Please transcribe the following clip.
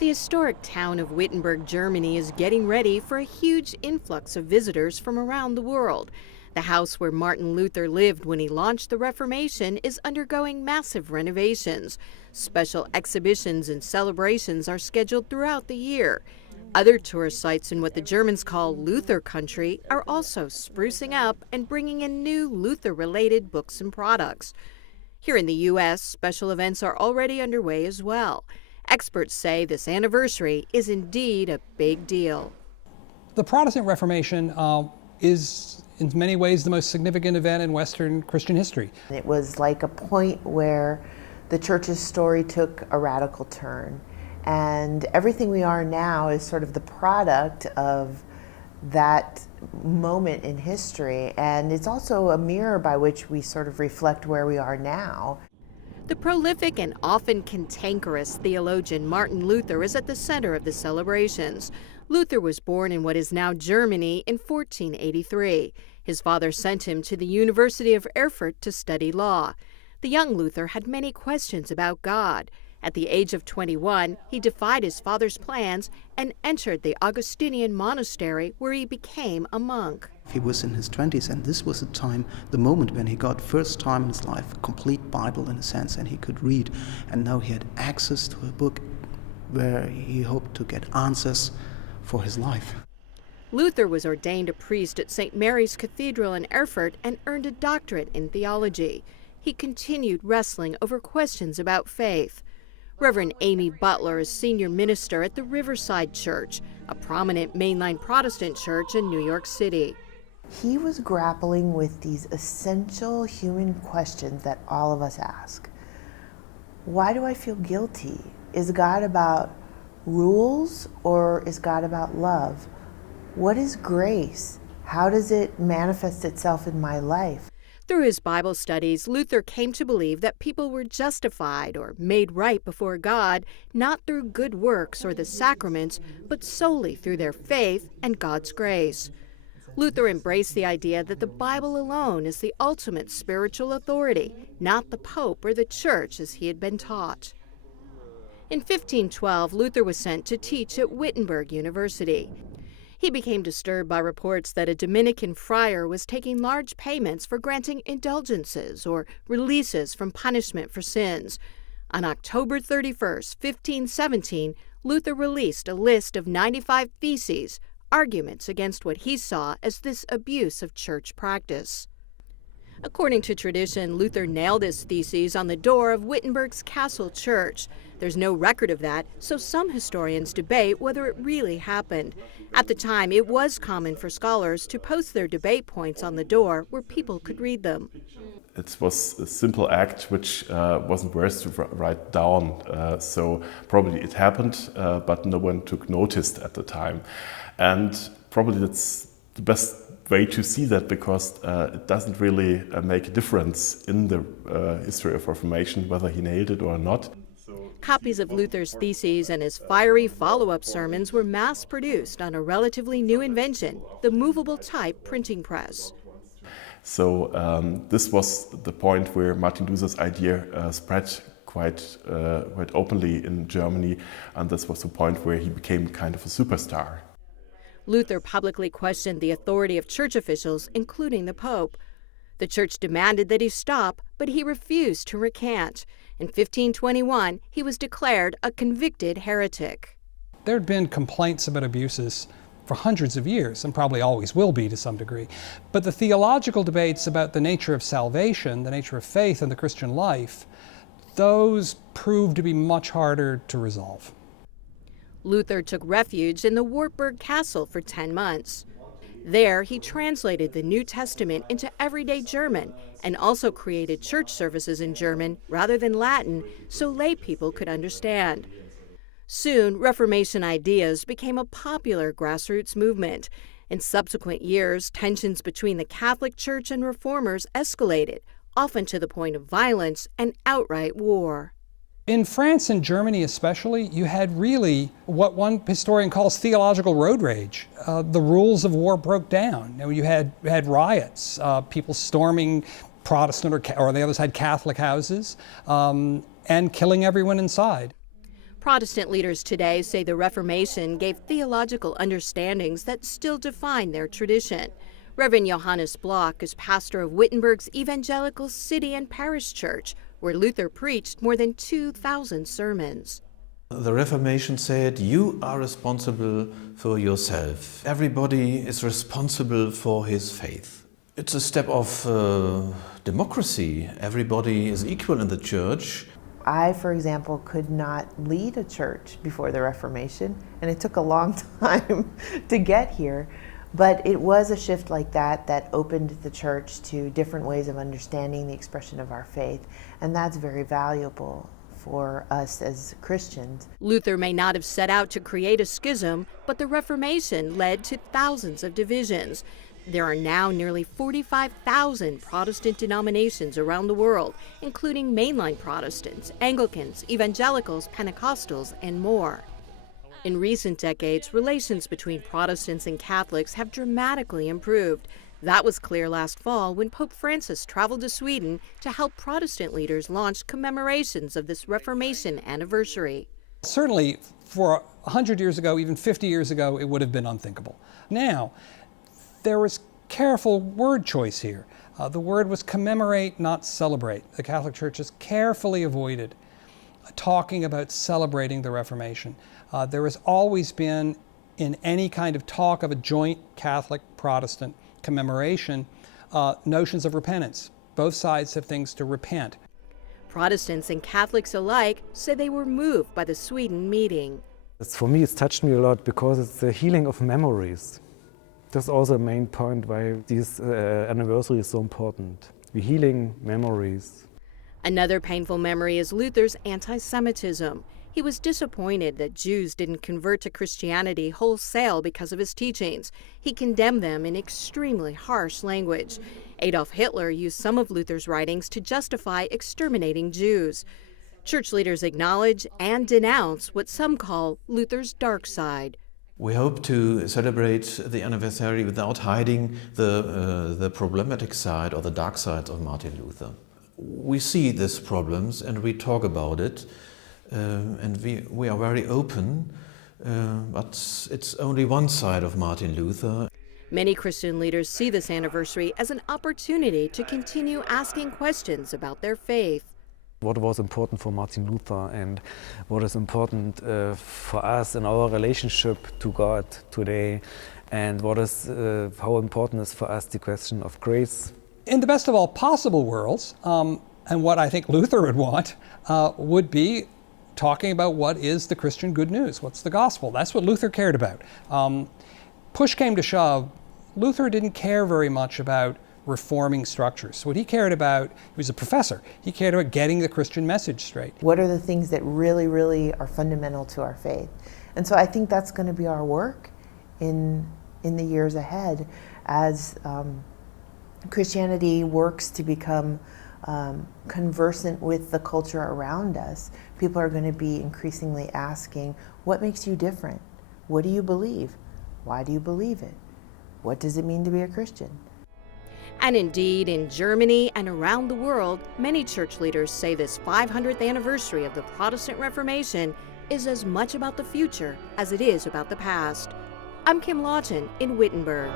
The historic town of Wittenberg, Germany is getting ready for a huge influx of visitors from around the world. The house where Martin Luther lived when he launched the Reformation is undergoing massive renovations. Special exhibitions and celebrations are scheduled throughout the year. Other tourist sites in what the Germans call Luther country are also sprucing up and bringing in new Luther-related books and products. Here in the U.S., special events are already underway as well. Experts say this anniversary is indeed a big deal. The Protestant Reformation is in many ways the most significant event in Western Christian history. It was like a point where the church's story took a radical turn, and everything we are now is sort of the product of that moment in history, and it's also a mirror by which we sort of reflect where we are now. The prolific and often cantankerous theologian Martin Luther is at the center of the celebrations. Luther was born in what is now Germany in 1483. His father sent him to the University of Erfurt to study law. The young Luther had many questions about God. At the age of 21, he defied his father's plans and entered the Augustinian monastery where he became a monk. He was in his 20s, and this was the moment when he got first time in his life a complete Bible in a sense, and he could read, and now he had access to a book where he hoped to get answers for his life. Luther was ordained a priest at St. Mary's Cathedral in Erfurt and earned a doctorate in theology. He continued wrestling over questions about faith. Reverend Amy Butler is senior minister at the Riverside Church, a prominent mainline Protestant church in New York City. He was grappling with these essential human questions that all of us ask. Why do I feel guilty? Is God about rules or is God about love? What is grace? How does it manifest itself in my life? Through his Bible studies, Luther came to believe that people were justified or made right before God, not through good works or the sacraments, but solely through their faith and God's grace. Luther embraced the idea that the Bible alone is the ultimate spiritual authority, not the Pope or the Church as he had been taught. In 1512, Luther was sent to teach at Wittenberg University. He became disturbed by reports that a Dominican friar was taking large payments for granting indulgences or releases from punishment for sins. On October 31, 1517, Luther released a list of 95 theses, arguments against what he saw as this abuse of church practice. According to tradition, Luther nailed his theses on the door of Wittenberg's castle church. There's no record of that, so some historians debate whether it really happened. At the time, it was common for scholars to post their debate points on the door where people could read them. It was a simple act which wasn't worth to write down, so probably it happened, but no one took notice at the time. And probably that's the best way to see that, because it doesn't really make a difference in the history of Reformation whether he nailed it or not. Copies of Luther's theses and his fiery follow-up sermons were mass-produced on a relatively new invention, the movable type printing press. So this was the point where Martin Luther's idea spread quite openly in Germany, and this was the point where he became kind of a superstar. Luther publicly questioned the authority of church officials, including the Pope. The church demanded that he stop, but he refused to recant. In 1521, he was declared a convicted heretic. There had been complaints about abuses for hundreds of years, and probably always will be to some degree. But the theological debates about the nature of salvation, the nature of faith and the Christian life, those proved to be much harder to resolve. Luther took refuge in the Wartburg Castle for 10 months. There, he translated the New Testament into everyday German and also created church services in German rather than Latin so lay people could understand. Soon, Reformation ideas became a popular grassroots movement. In subsequent years, tensions between the Catholic Church and Reformers escalated, often to the point of violence and outright war. In France and Germany especially, you had really what one historian calls theological road rage. The rules of war broke down. You had riots, people storming Protestant or on the other side Catholic houses, and killing everyone inside. Protestant leaders today say the Reformation gave theological understandings that still define their tradition. Reverend Johannes Block is pastor of Wittenberg's Evangelical City and Parish Church, where Luther preached more than 2,000 sermons. The Reformation said, you are responsible for yourself. Everybody is responsible for his faith. It's a step of democracy. Everybody is equal in the church. I, for example, could not lead a church before the Reformation, and it took a long time to get here. But it was a shift like that that opened the church to different ways of understanding the expression of our faith, and that's very valuable for us as Christians. Luther may not have set out to create a schism, but the Reformation led to thousands of divisions. There are now nearly 45,000 Protestant denominations around the world, including mainline Protestants, Anglicans, Evangelicals, Pentecostals, and more. In recent decades, relations between Protestants and Catholics have dramatically improved. That was clear last fall when Pope Francis traveled to Sweden to help Protestant leaders launch commemorations of this Reformation anniversary. Certainly, for 100 years ago, even 50 years ago, it would have been unthinkable. Now, there was careful word choice here. The word was commemorate, not celebrate. The Catholic Church has carefully avoided talking about celebrating the Reformation. There has always been, in any kind of talk of a joint Catholic-Protestant commemoration, notions of repentance. Both sides have things to repent. Protestants and Catholics alike say they were moved by the Sweden meeting. For me, it's touched me a lot because it's the healing of memories. That's also a main point why this anniversary is so important. We're healing memories. Another painful memory is Luther's anti-Semitism. He was disappointed that Jews didn't convert to Christianity wholesale because of his teachings. He condemned them in extremely harsh language. Adolf Hitler used some of Luther's writings to justify exterminating Jews. Church leaders acknowledge and denounce what some call Luther's dark side. We hope to celebrate the anniversary without hiding the problematic side or the dark side of Martin Luther. We see these problems and we talk about it. And we are very open, but it's only one side of Martin Luther. Many Christian leaders see this anniversary as an opportunity to continue asking questions about their faith. What was important for Martin Luther and what is important for us in our relationship to God today, and what is how important is for us the question of grace. In the best of all possible worlds, and what I think Luther would want, would be talking about what is the Christian good news, what's the gospel. That's what Luther cared about. Push came to shove, Luther didn't care very much about reforming structures. What he cared about, he was a professor, he cared about getting the Christian message straight. What are the things that really, really are fundamental to our faith? And so I think that's going to be our work in the years ahead as Christianity works to become conversant with the culture around us. People are going to be increasingly asking, what makes you different? What do you believe? Why do you believe it? What does it mean to be a Christian? And indeed, in Germany and around the world, many church leaders say this 500th anniversary of the Protestant Reformation is as much about the future as it is about the past. I'm Lawton in Wittenberg.